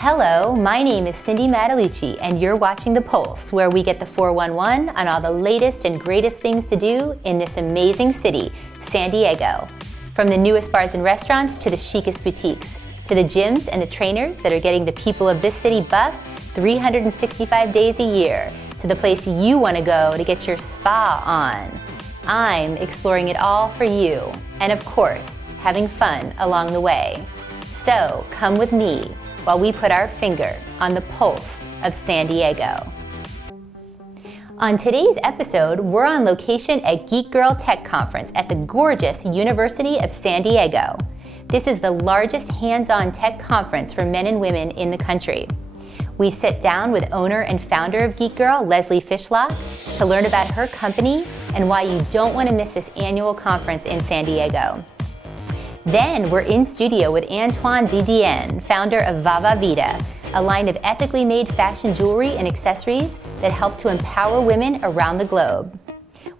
Hello, my name is Cindy Matalucci, and you're watching The Pulse, where we get the 411 on all the latest and greatest things to do in this amazing city, San Diego. From the newest bars and restaurants to the chicest boutiques, to the gyms and the trainers that are getting the people of this city buff 365 days a year, to the place you want to go to get your spa on. I'm exploring it all for you, and of course, having fun along the way. So come with me while we put our finger on the pulse of San Diego. On today's episode, we're on location at Geek Girl Tech Conference at the gorgeous University of San Diego. This is the largest hands-on tech conference for men and women in the country. We sit down with owner and founder of Geek Girl, Leslie Fishlock, to learn about her company and why you don't want to miss this annual conference in San Diego. Then we're in studio with Antoine Didienne, founder of Vava Vita, a line of ethically made fashion jewelry and accessories that help to empower women around the globe.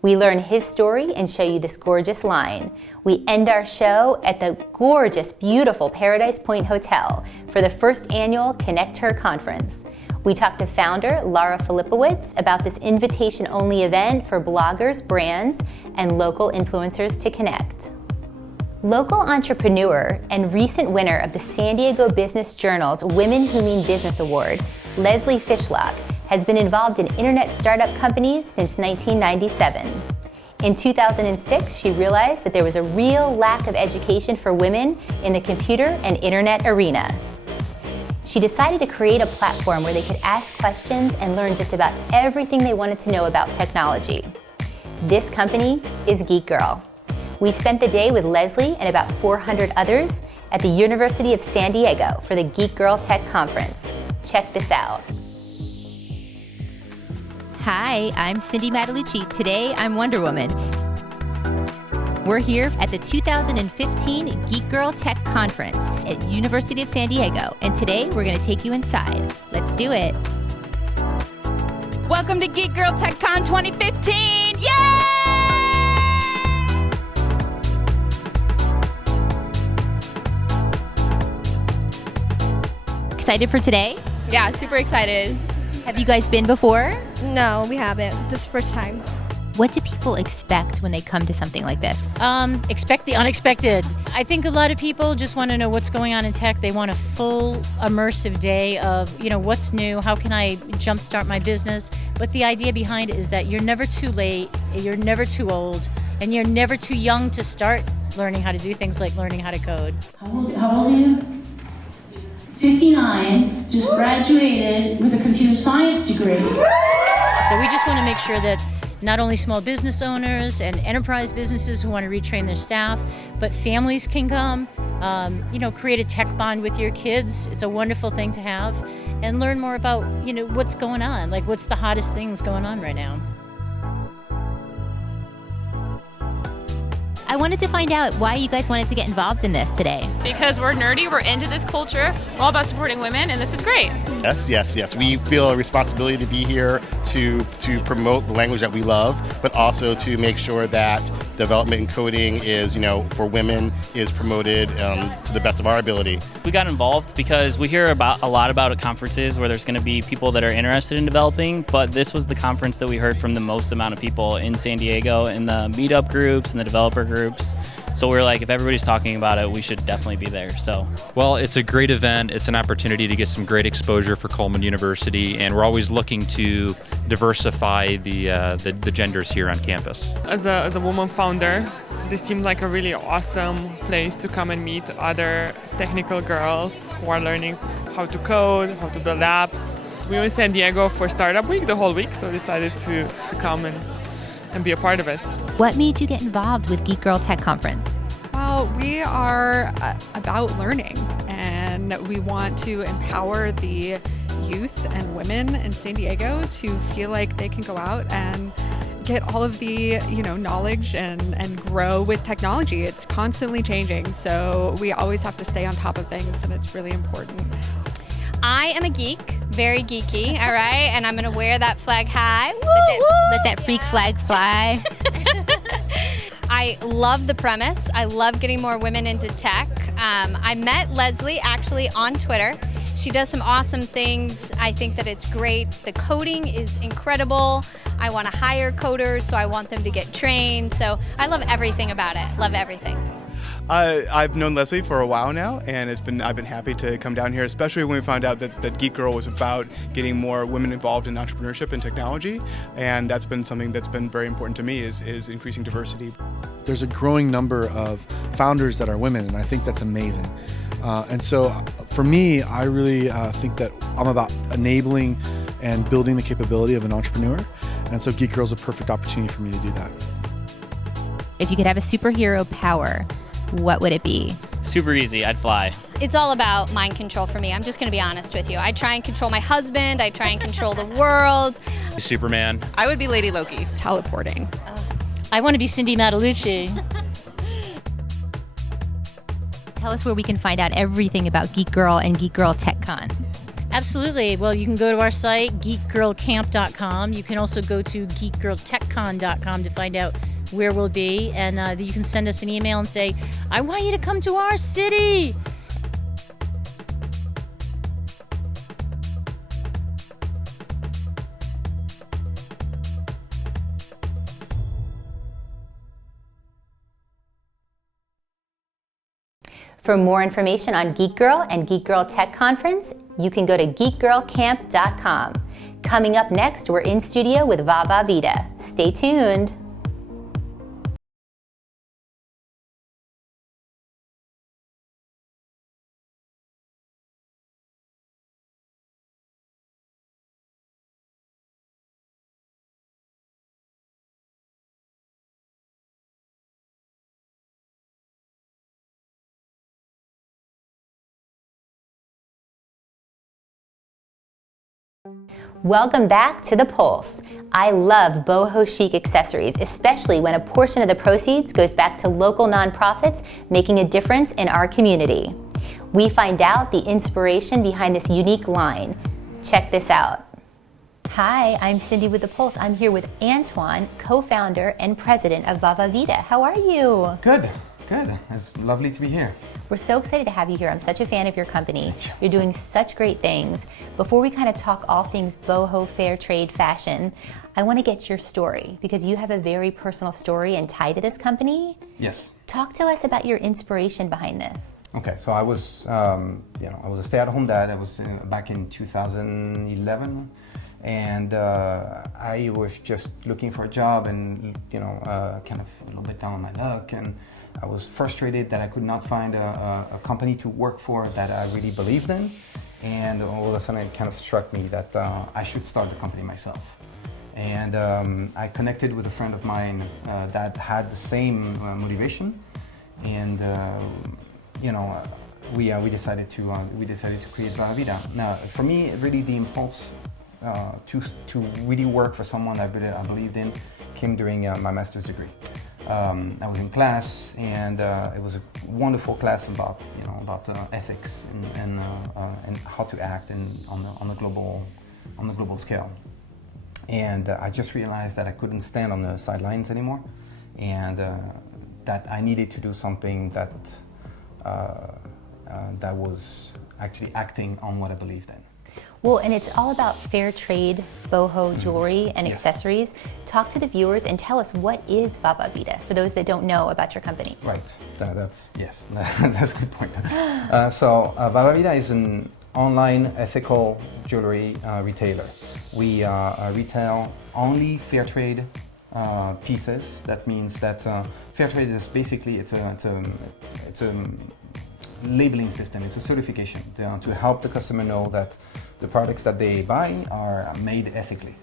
We learn his story and show you this gorgeous line. We end our show at the gorgeous, beautiful Paradise Point Hotel for the first annual ConnectHer Conference. We talk to founder Laura Filipowitz about this invitation-only event for bloggers, brands, and local influencers to connect. Local entrepreneur and recent winner of the San Diego Business Journal's Women Who Mean Business Award, Leslie Fishlock, has been involved in internet startup companies since 1997. In 2006, she realized that there was a real lack of education for women in the computer and internet arena. She decided to create a platform where they could ask questions and learn just about everything they wanted to know about technology. This company is Geek Girl. We spent the day with Leslie and about 400 others at the University of San Diego for the Geek Girl Tech Conference. Check this out. Hi, I'm Cindy Matalucci. Today, I'm Wonder Woman. We're here at the 2015 Geek Girl Tech Conference at University of San Diego, and today we're going to take you inside. Let's do it. Welcome to Geek Girl Tech Con 2015! Yay! Excited for today? Yeah, super excited. Have you guys been before? No, we haven't. This is the first time. What do people expect when they come to something like this? Expect the unexpected. I think a lot of people just want to know what's going on in tech. They want a full immersive day of, what's new, how can I jumpstart my business? But the idea behind it is that you're never too late, you're never too old, and you're never too young to start learning how to do things like learning how to code. How old are you? 59, just graduated with a computer science degree. So we just want to make sure that not only small business owners and enterprise businesses who want to retrain their staff, but families can come, create a tech bond with your kids. It's a wonderful thing to have, and learn more about, what's going on, like what's the hottest things going on right now. I wanted to find out why you guys wanted to get involved in this today. Because we're nerdy, we're into this culture, we're all about supporting women, and this is great. Yes. We feel a responsibility to be here to promote the language that we love, but also to make sure that development and coding is, for women, is promoted to the best of our ability. We got involved because we hear a lot about at conferences where there's going to be people that are interested in developing, but this was the conference that we heard from the most amount of people in San Diego, in the meetup groups and the developer groups. So we're like, if everybody's talking about it, we should definitely be there. Well, it's a great event. It's an opportunity to get some great exposure for Coleman University, and we're always looking to diversify the genders here on campus. As a woman founder, this seemed like a really awesome place to come and meet other technical girls who are learning how to code, how to build apps. We were in San Diego for Startup Week the whole week, so decided to come and be a part of it. What made you get involved with Geek Girl Tech Conference? Well, we are about learning, and we want to empower the youth and women in San Diego to feel like they can go out and get all of the knowledge and grow with technology. It's constantly changing, so we always have to stay on top of things, and it's really important. I am a geek, very geeky, all right? And I'm gonna wear that flag high. Let that freak flag fly. I love the premise. I love getting more women into tech. I met Leslie actually on Twitter, She does some awesome things. I think that it's great. The coding is incredible. I want to hire coders, so I want them to get trained. So I love everything about it. Love everything. I've known Leslie for a while now, and I've been happy to come down here, especially when we found out that Geek Girl was about getting more women involved in entrepreneurship and technology, and that's been something that's been very important to me is increasing diversity. There's a growing number of founders that are women, and I think that's amazing. And so for me, I really think that I'm about enabling and building the capability of an entrepreneur, and so Geek Girl is a perfect opportunity for me to do that. If you could have a superhero power, what would it be? Super easy, I'd fly. It's all about mind control for me. I'm just going to be honest with you. I try and control my husband. I try and control the world. Superman. I would be Lady Loki. Teleporting. I want to be Cindy Matalucci. Tell us where we can find out everything about Geek Girl and Geek Girl Tech Con. Absolutely. Well, you can go to our site, geekgirlcamp.com. You can also go to geekgirltechcon.com to find out where we'll be, and you can send us an email and say, I want you to come to our city. For more information on Geek Girl and Geek Girl Tech Conference, you can go to geekgirlcamp.com. Coming up next, we're in studio with Vava Vita. Stay tuned. Welcome back to The Pulse. I love boho chic accessories, especially when a portion of the proceeds goes back to local nonprofits making a difference in our community. We find out the inspiration behind this unique line. Check this out. Hi, I'm Cindy with The Pulse. I'm here with Antoine, co-founder and president of Vava Vita. How are you? Good. Good. It's lovely to be here. We're so excited to have you here. I'm such a fan of your company. You're doing such great things. Before we kind of talk all things boho, fair trade, fashion, I want to get your story because you have a very personal story and tie to this company. Yes. Talk to us about your inspiration behind this. Okay, so I was, I was a stay-at-home dad. I was back in 2011, and I was just looking for a job and kind of a little bit down on my luck, and I was frustrated that I could not find a company to work for that I really believed in, and all of a sudden it kind of struck me that I should start the company myself. And I connected with a friend of mine that had the same motivation, and we decided to create Vava Vita. Now, for me, really the impulse to really work for someone I believed in came during my master's degree. I was in class, and it was a wonderful class about ethics and how to act on the global scale. And I just realized that I couldn't stand on the sidelines anymore, and that I needed to do something that was actually acting on what I believed in. Well, and it's all about fair trade, boho jewelry and accessories. Talk to the viewers and tell us, what is Vava Vita for those that don't know about your company? Right, that's a good point. So Vava Vita is an online ethical jewelry retailer. We retail only fair trade pieces. That means that fair trade is basically it's a labeling system. It's a certification to help the customer know that the products that they buy are made ethically.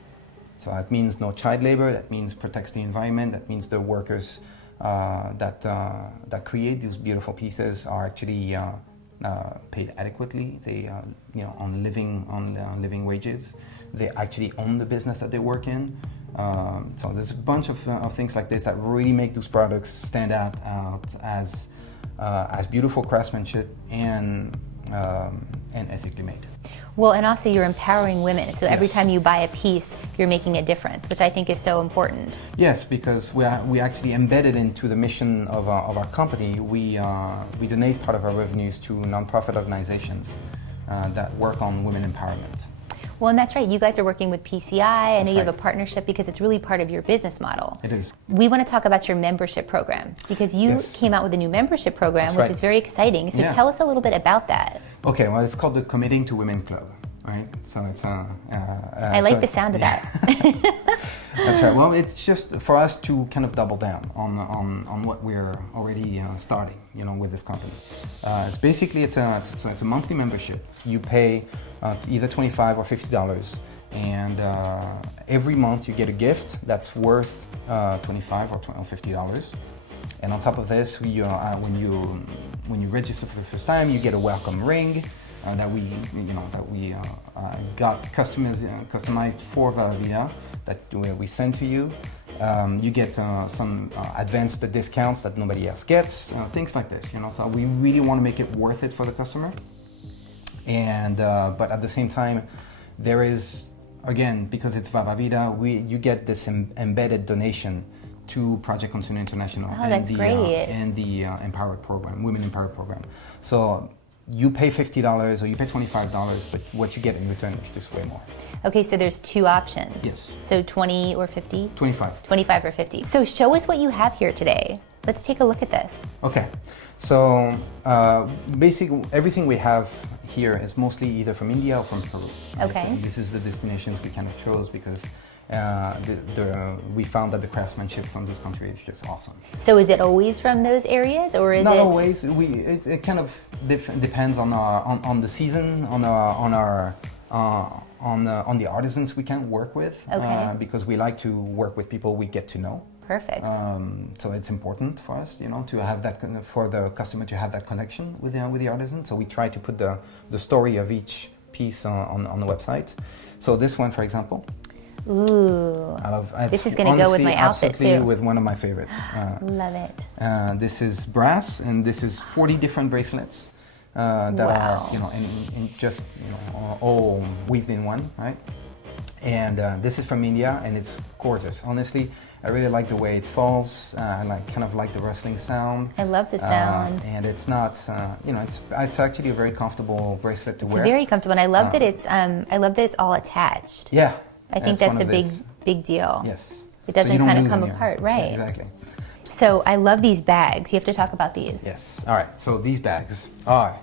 So that means no child labor. That means protects the environment. That means the workers that create these beautiful pieces are actually paid adequately. They on living wages. They actually own the business that they work in. So there's a bunch of things like this that really make those products stand out as beautiful craftsmanship and ethically made. Well, and also you're empowering women. So every time you buy a piece, you're making a difference, which I think is so important. Yes, because we actually embedded into the mission of our company. We donate part of our revenues to nonprofit organizations that work on women empowerment. Well, and that's right. You guys are working with PCI. I know you have right. a partnership because it's really part of your business model. It is. We want to talk about your membership program because you Yes. came out with a new membership program, That's which right. is very exciting. So Yeah. tell us a little bit about that. Okay, well, it's called the Committing to Women Club, right? So it's I like the sound of that. That's right. Well, it's just for us to kind of double down on what we're already starting, with this company. It's basically it's a monthly membership. You pay either $25 or $50, and every month you get a gift that's worth $25 or $50. And on top of this, when you register for the first time, you get a welcome ring. That we got customized for Vava Vita that we send to you. You get some advanced discounts that nobody else gets, things like this. So we really want to make it worth it for the customer. And but at the same time, there is, again, because it's Vava Vita, you get this embedded donation to Project Consumer International that's great. and the Empowered program, Women Empowered program. So you pay $50 or you pay $25, but what you get in return is just way more. Okay, so there's two options. Yes. So 20 or 50? 25. 25 or 50. So show us what you have here today. Let's take a look at this. Okay, so basically everything we have here is mostly either from India or from Peru. Okay. And this is the destinations we kind of chose because we found that the craftsmanship from this country is just awesome. So is it always from those areas, or is Not it? Not always. It kind of depends on the season, on the artisans we can work with. Okay. Because we like to work with people we get to know. Perfect. So it's important for us, to have that for the customer to have that connection with the artisan. So we try to put the story of each piece on the website. So this one, for example. Ooh. This is going to go with my outfit absolutely too. With one of my favorites. Love it. This is brass, and this is 40 different bracelets that Wow. are, in just all weaved in one, right? And this is from India, and it's gorgeous. Honestly, I really like the way it falls. I kind of like the rustling sound. I love the sound. And it's not, it's actually a very comfortable bracelet to wear. It's very comfortable, and I love that it's all attached. Yeah. I think that's a big deal. Yes. It doesn't so kind of come apart, right? Yeah, exactly. So I love these bags. You have to talk about these. Yes. All right. So these bags are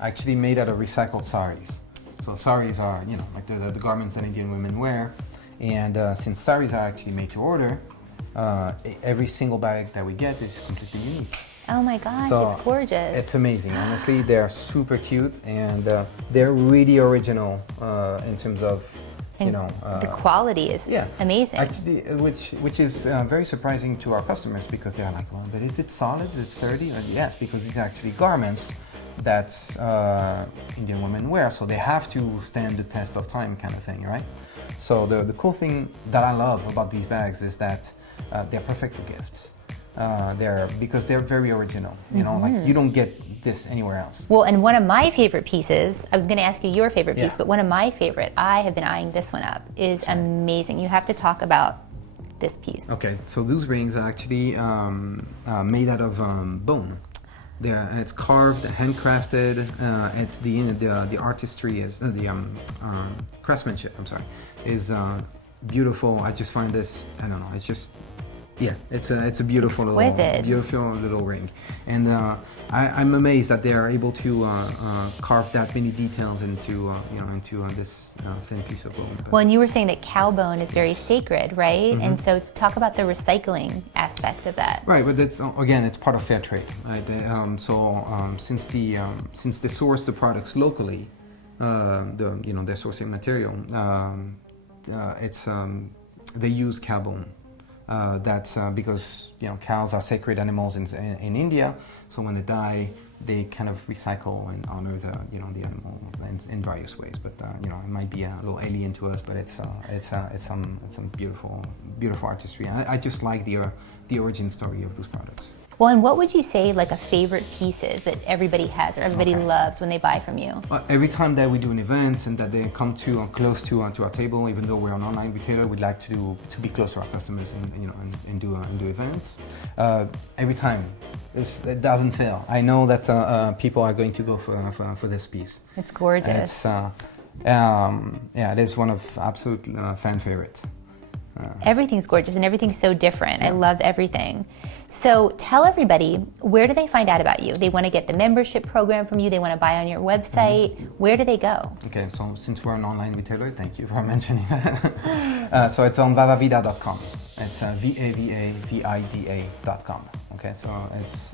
actually made out of recycled saris. So saris are, like the garments that Indian women wear. And since saris are actually made to order, every single bag that we get is completely unique. Oh my gosh, So it's gorgeous. It's amazing. Honestly, they're super cute, and they're really original in terms of, the quality is amazing. Actually, which is very surprising to our customers because they're like, well, but is it solid? Is it sturdy? Yes, because these are actually garments that Indian women wear, so they have to stand the test of time, kind of thing, right? So the cool thing that I love about these bags is that they're perfect for gifts. Because they're very original. Like you don't get this anywhere else. Well, and one of my favorite pieces, I was going to ask you your favorite piece, but one of my favorite, I have been eyeing this one up, is amazing. You have to talk about this piece. Okay, so those rings are actually made out of bone. It's carved, handcrafted. It's the artistry is the craftsmanship. I'm sorry, is beautiful. I just find this. I don't know. It's just. Yeah, it's a beautiful little ring, and I'm amazed that they are able to carve that many details into this thin piece of bone. Well, and you were saying that cow bone is very sacred, right? And so talk about the recycling aspect of that. Right, but that's again, it's part of fair trade, right? Since they source the products locally, their sourcing material, they use cow bone. That's because cows are sacred animals in India. So when they die, they kind of recycle and honor the animal in various ways. But it might be a little alien to us, but it's some beautiful artistry. I just like the origin story of those products. Well, and what would you say like a favorite piece is that everybody has or everybody loves when they buy from you? Every time that we do an event and that they come to or close to our table, even though we're an online retailer, we'd like to be close to our customers and do events. Every time, it doesn't fail. I know that people are going to go for this piece. It's gorgeous. It is one of absolute fan favorite. Everything's gorgeous and everything's so different. I love everything. So tell everybody, where do they find out about you? They want to get the membership program from you, they want to buy on your website. Where do they go? Okay, so since we're an online retailer, thank you for mentioning that. So it's on vavavida.com. It's vavavida.com. Okay, so it's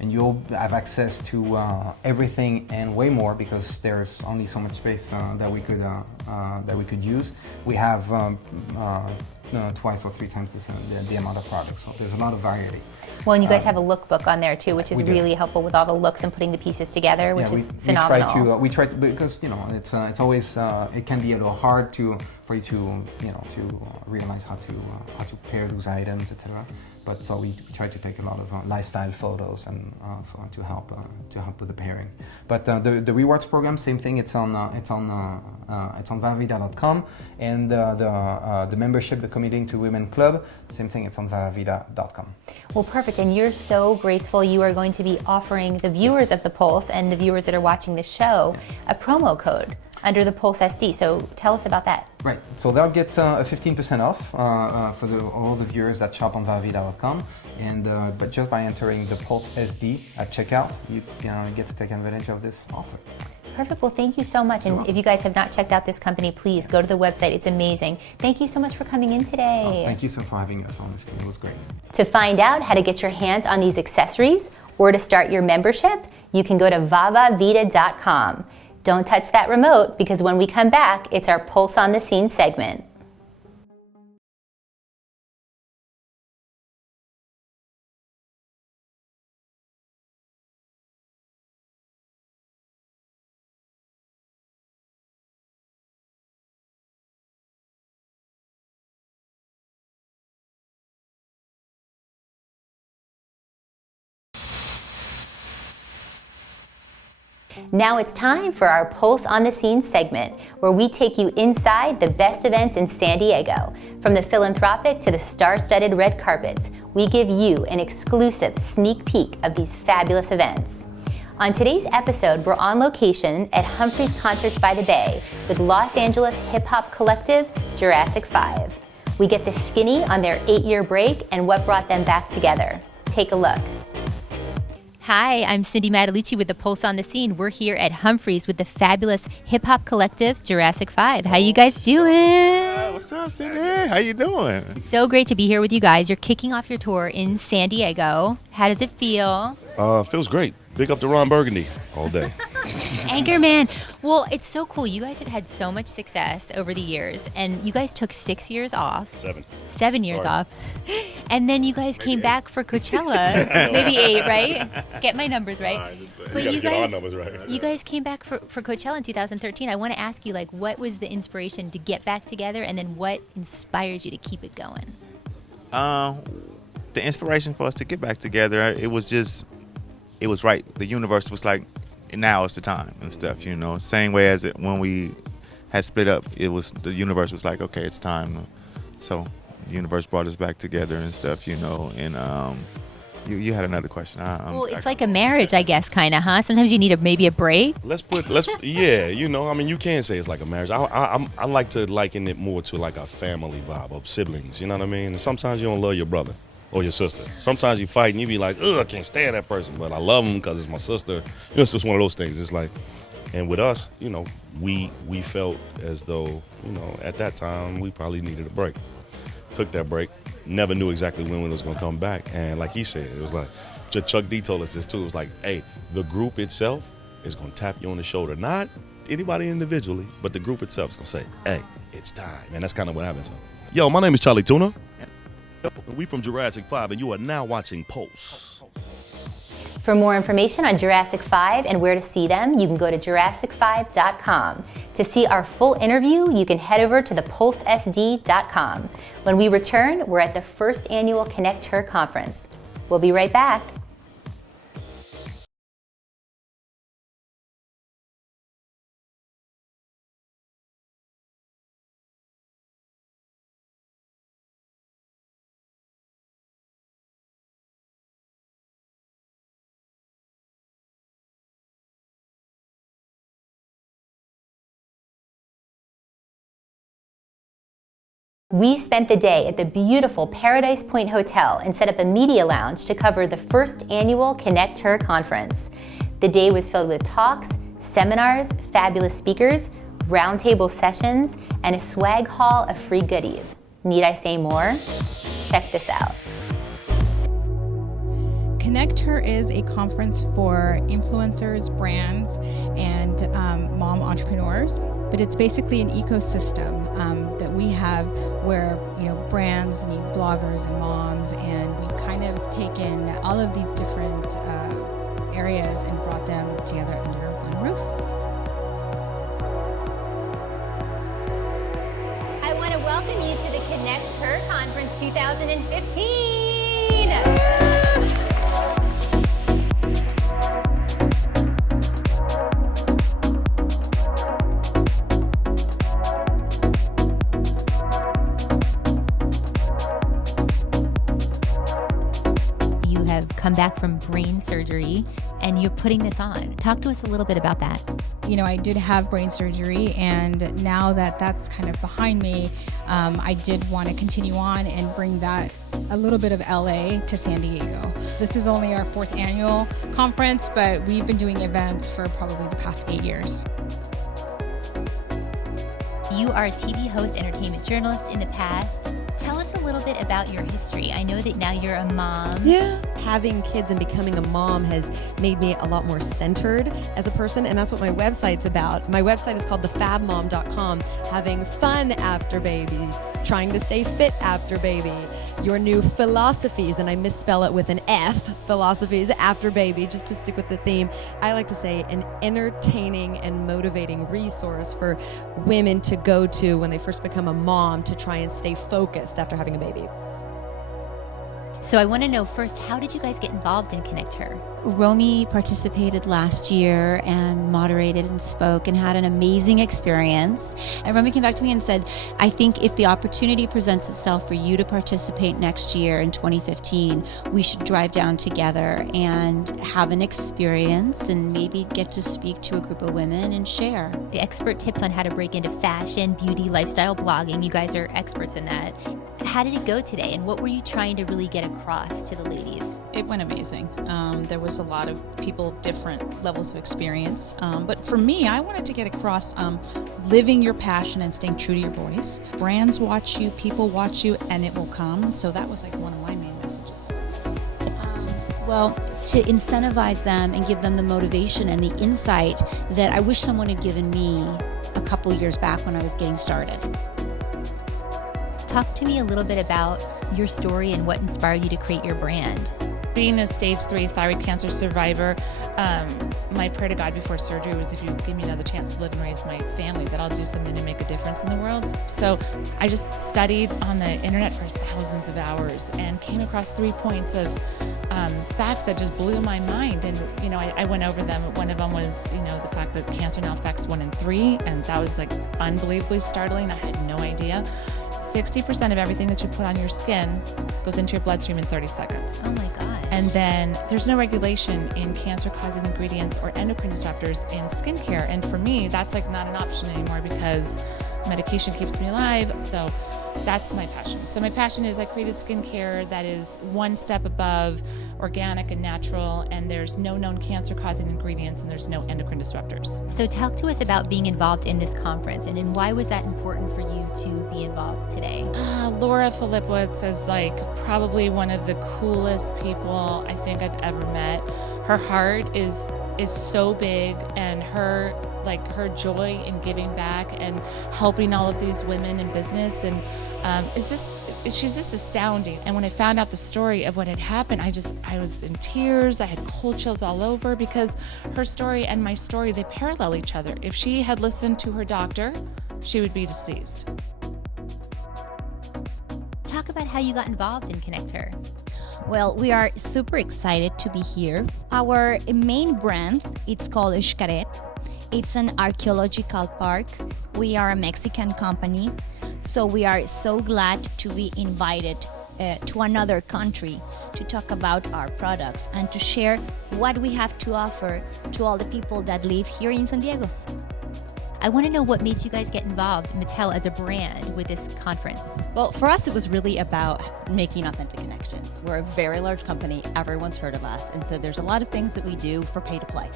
and you'll have access to everything and way more because there's only so much space that we could use. We have twice or three times the amount of products, so there's a lot of variety. Well, and you guys have a lookbook on there too, which is really helpful with all the looks and putting the pieces together, which is phenomenal. We try to because it's always it can be a little hard for you to realize how to pair those items, etc. But so we try to take a lot of lifestyle photos and to help with the pairing. But the rewards program, same thing. It's on vavavida.com, and the membership, the Committing to Women Club, same thing. It's on vavavida.com. Well, perfect. And you're so graceful. You are going to be offering the viewers of the Pulse and the viewers that are watching the show a promo code under the Pulse SD. So tell us about that. Right. So they'll get a 15% off for all the viewers that shop on vavavida.com, and but just by entering the Pulse SD at checkout, you get to take advantage of this offer. Perfect. Well, thank you so much. And if you guys have not checked out this company, please go to the website. It's amazing. Thank you so much for coming in today. Oh, thank you so much for having us, honestly. It was great. To find out how to get your hands on these accessories or to start your membership, you can go to vavavita.com. Don't touch that remote because when we come back, it's our Pulse on the Scene segment. Now it's time for our Pulse on the Scene segment, where we take you inside the best events in San Diego. From the philanthropic to the star-studded red carpets, we give you an exclusive sneak peek of these fabulous events. On today's episode, we're on location at Humphreys Concerts by the Bay with Los Angeles hip-hop collective Jurassic 5. We get the skinny on their 8-year break and what brought them back together. Take a look. Hi, I'm Cindy Mattalici with the Pulse on the Scene. We're here at Humphreys with the fabulous hip-hop collective Jurassic 5. How you guys doing? What's up, Cindy? How you doing? So great to be here with you guys. You're kicking off your tour in San Diego. How does it feel? Feels great. Big up to Ron Burgundy all day. Anchorman. Well, it's so cool. You guys have had so much success over the years, and you guys took 6 years off. 7 years off. And then you guys came back for Coachella. Maybe 8, right? Get my numbers right. But you guys, you guys came back for Coachella in 2013. I want to ask you, like, what was the inspiration to get back together, and then what inspires you to keep it going? The inspiration for us to get back together, it was right. The universe was like, now is the time and stuff, you know. Same way as when we had split up, the universe was like, okay, it's time. So the universe brought us back together and stuff, you know. And you had another question. Well, it's like a marriage, I guess, kind of, huh? Sometimes you need maybe a break. Yeah, you know, I mean, you can say it's like a marriage. I like to liken it more to like a family vibe of siblings, you know what I mean? And sometimes you don't love your brother or your sister. Sometimes you fight and you be like, ugh, I can't stand that person, but I love them because it's my sister. You know, it's just one of those things. It's like, and with us, you know, we felt as though, you know, at that time we probably needed a break. Took that break, never knew exactly when it was gonna come back. And like he said, it was like, Chuck D told us this too. It was like, hey, the group itself is gonna tap you on the shoulder, not anybody individually, but the group itself is gonna say, hey, it's time. And that's kind of what happened to him. Yo, my name is Charlie Tuna. We from Jurassic 5, and you are now watching Pulse. For more information on Jurassic 5 and where to see them, you can go to Jurassic5.com. To see our full interview, you can head over to thepulsesd.com. When we return, we're at the first annual ConnectHer Conference. We'll be right back. We spent the day at the beautiful Paradise Point Hotel and set up a media lounge to cover the first annual ConnectHer Conference. The day was filled with talks, seminars, fabulous speakers, roundtable sessions, and a swag haul of free goodies. Need I say more? Check this out. ConnectHer is a conference for influencers, brands, and mom entrepreneurs. But it's basically an ecosystem that we have where brands need bloggers and moms, and we've kind of taken all of these different areas and brought them together under one roof. I want to welcome you to the ConnectHer Conference 2015. Come back from brain surgery and you're putting this on. Talk to us a little bit about that. I did have brain surgery, and now that that's kind of behind me, I did want to continue on and bring that a little bit of LA to San Diego. This is only our 4th annual conference, but we've been doing events for probably the past 8 years. You are a TV host, entertainment journalist in the past. Tell us a little bit about your history. I know that now you're a mom. Yeah. Having kids and becoming a mom has made me a lot more centered as a person, and that's what my website's about. My website is called thefabmom.com. Having fun after baby, trying to stay fit after baby, your new philosophies, and I misspell it with an F, philosophies after baby, just to stick with the theme. I like to say an entertaining and motivating resource for women to go to when they first become a mom to try and stay focused after having a baby. So I want to know first, how did you guys get involved in ConnectHer? Romy participated last year and moderated and spoke and had an amazing experience. And Romy came back to me and said, I think if the opportunity presents itself for you to participate next year in 2015, we should drive down together and have an experience and maybe get to speak to a group of women and share. The expert tips on how to break into fashion, beauty, lifestyle blogging. You guys are experts in that. How did it go today, and what were you trying to really get across to the ladies? It went amazing. There was a lot of people, different levels of experience. But for me, I wanted to get across living your passion and staying true to your voice. Brands watch you, people watch you, and it will come. So that was like one of my main messages. Well, to incentivize them and give them the motivation and the insight that I wish someone had given me a couple years back when I was getting started. Talk to me a little bit about your story and what inspired you to create your brand. Being a stage 3 thyroid cancer survivor, my prayer to God before surgery was, if you give me another chance to live and raise my family, that I'll do something to make a difference in the world. So I just studied on the internet for thousands of hours and came across 3 points of facts that just blew my mind. And, I went over them. One of them was, the fact that cancer now affects 1 in 3, and that was like unbelievably startling. I had no idea. 60% of everything that you put on your skin goes into your bloodstream in 30 seconds. Oh my gosh. And then there's no regulation in cancer-causing ingredients or endocrine disruptors in skincare. And for me, that's like not an option anymore because medication keeps me alive. So that's my passion. So my passion is I created skincare that is one step above organic and natural, and there's no known cancer-causing ingredients, and there's no endocrine disruptors. So talk to us about being involved in this conference, and why was that important for you to be involved today? Laura Filipowitz is like probably one of the coolest people I think I've ever met. Her heart is so big, and her joy in giving back and helping all of these women in business, and she's just astounding. And when I found out the story of what had happened, I was in tears. I had cold chills all over because her story and my story, they parallel each other. If she had listened to her doctor, she would be deceased. Talk about how you got involved in ConnectHer. Well, we are super excited to be here. Our main brand, it's called Xcaret. It's an archaeological park. We are a Mexican company, so we are so glad to be invited to another country to talk about our products and to share what we have to offer to all the people that live here in San Diego. I want to know what made you guys get involved, Mattel as a brand, with this conference. Well, for us, it was really about making authentic connections. We're a very large company. Everyone's heard of us. And so there's a lot of things that we do for pay to play.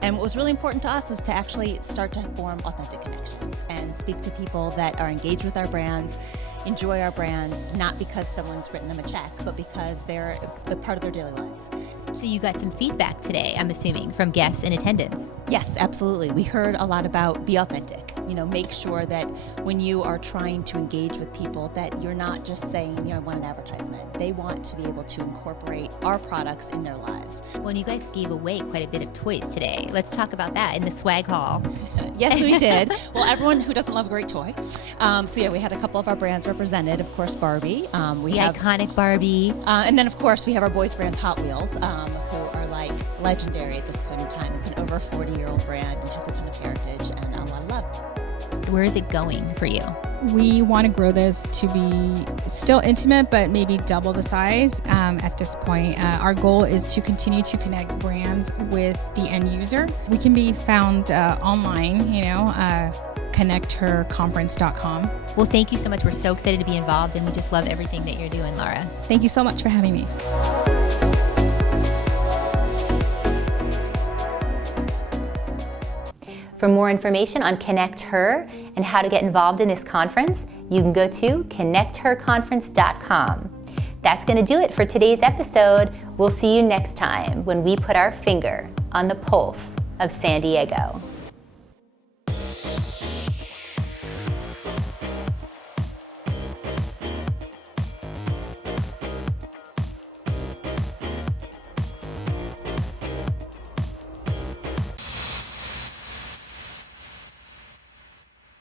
And what was really important to us was to actually start to form authentic connections and speak to people that are engaged with our brands, enjoy our brands, not because someone's written them a check, but because they're a part of their daily lives. So you got some feedback today, I'm assuming, from guests in attendance. Yes, absolutely. We heard a lot about be authentic. You know, make sure that when you are trying to engage with people that you're not just saying, you know, I want an advertisement. They want to be able to incorporate our products in their lives. Well, you guys gave away quite a bit of toys today. Let's talk about that in the swag hall. Yes, we did. Well, everyone who doesn't love a great toy. So yeah, we had a couple of our brands represented. Of course, Barbie. The iconic Barbie. And then, of course, we have our boys' brands, Hot Wheels, who are like legendary at this point in time. It's an over 40-year-old brand and has a ton of heritage and a lot of love. Where is it going for you? We want to grow this to be still intimate, but maybe double the size at this point. Our goal is to continue to connect brands with the end user. We can be found online, ConnectHerConference.com. Well, thank you so much. We're so excited to be involved, and we just love everything that you're doing, Laura. Thank you so much for having me. For more information on ConnectHer and how to get involved in this conference, you can go to ConnectHerConference.com. That's going to do it for today's episode. We'll see you next time when we put our finger on the pulse of San Diego.